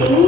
Ooh.